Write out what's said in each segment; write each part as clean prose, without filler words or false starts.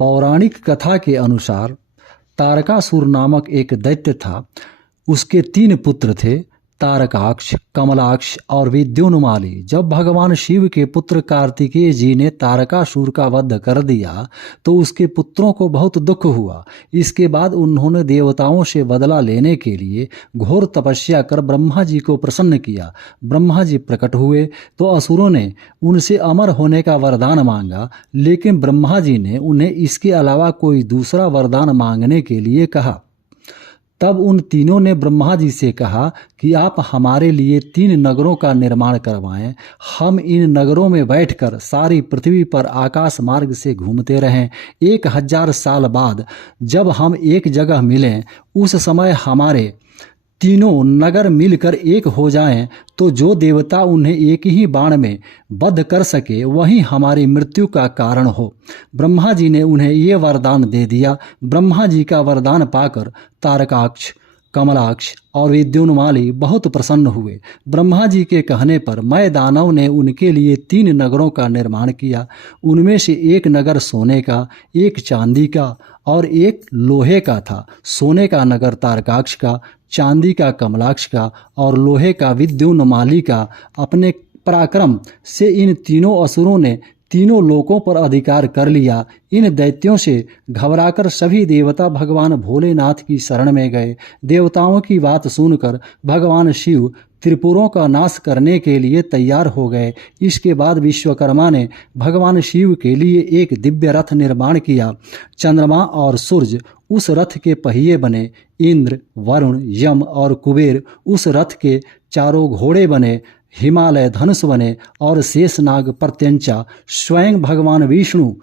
पौराणिक कथा के अनुसार तारकासुर नामक एक दैत्य था। उसके 3 पुत्र थे, तारकाक्ष, कमलाक्ष और विद्युन्माली। जब भगवान शिव के पुत्र कार्तिकेय जी ने तारकासुर का वध कर दिया तो उसके पुत्रों को बहुत दुख हुआ। इसके बाद उन्होंने देवताओं से बदला लेने के लिए घोर तपस्या कर ब्रह्मा जी को प्रसन्न किया। ब्रह्मा जी प्रकट हुए तो असुरों ने उनसे अमर होने का वरदान मांगा, लेकिन ब्रह्मा जी ने उन्हें इसके अलावा कोई दूसरा वरदान मांगने के लिए कहा। तब उन तीनों ने ब्रह्मा जी से कहा कि आप हमारे लिए 3 नगरों का निर्माण करवाएं। हम इन नगरों में बैठकर सारी पृथ्वी पर आकाश मार्ग से घूमते रहें। 1000 साल बाद जब हम एक जगह मिलें, उस समय हमारे तीनों नगर मिलकर एक हो जाएं, तो जो देवता उन्हें एक ही बाण में वध कर सके वही हमारी मृत्यु का कारण हो। ब्रह्मा जी ने उन्हें ये वरदान दे दिया। ब्रह्मा जी का वरदान पाकर तारकाक्ष, कमलाक्ष और विद्युन्माली बहुत प्रसन्न हुए। ब्रह्मा जी के कहने पर मय दानव ने उनके लिए 3 नगरों का निर्माण किया। उनमें से एक नगर सोने का, एक चांदी का और एक लोहे का था। सोने का नगर तारकाक्ष का, चांदी का कमलाक्ष का और लोहे का विद्युन्माली का। अपने पराक्रम से इन तीनों असुरों ने तीनों लोकों पर अधिकार कर लिया। इन दैत्यों से घबराकर सभी देवता भगवान भोलेनाथ की शरण में गए। देवताओं की बात सुनकर भगवान शिव त्रिपुरों का नाश करने के लिए तैयार हो गए। इसके बाद विश्वकर्मा ने भगवान शिव के लिए एक दिव्य रथ निर्माण किया। चंद्रमा और सूर्य उस रथ के पहिए बने। इंद्र, वरुण, यम और कुबेर उस रथ के चारों घोड़े बने। हिमालय धनुष बने और शेषनाग प्रत्यंचा, स्वयं भगवान विष्णु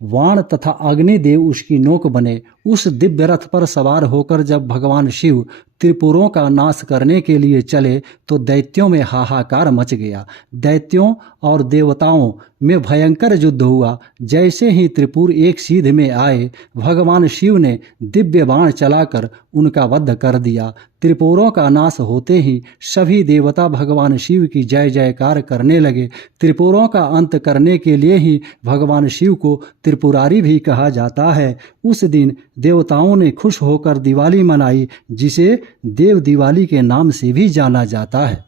वाण तथा अग्निदेव उसकी नोक बने। उस दिव्य रथ पर सवार होकर जब भगवान शिव त्रिपुरों का नाश करने के लिए चले तो दैत्यों में हाहाकार मच गया। दैत्यों और देवताओं में भयंकर युद्ध हुआ। जैसे ही त्रिपुर एक सीध में आए, भगवान शिव ने दिव्य बाण चलाकर उनका वध कर दिया। त्रिपुरों का नाश होते ही सभी देवता भगवान शिव की जय जयकार करने लगे। त्रिपुरों का अंत करने के लिए ही भगवान शिव को त्रिपुरारी भी कहा जाता है। उस दिन देवताओं ने खुश होकर दिवाली मनाई, जिसे देव दिवाली के नाम से भी जाना जाता है।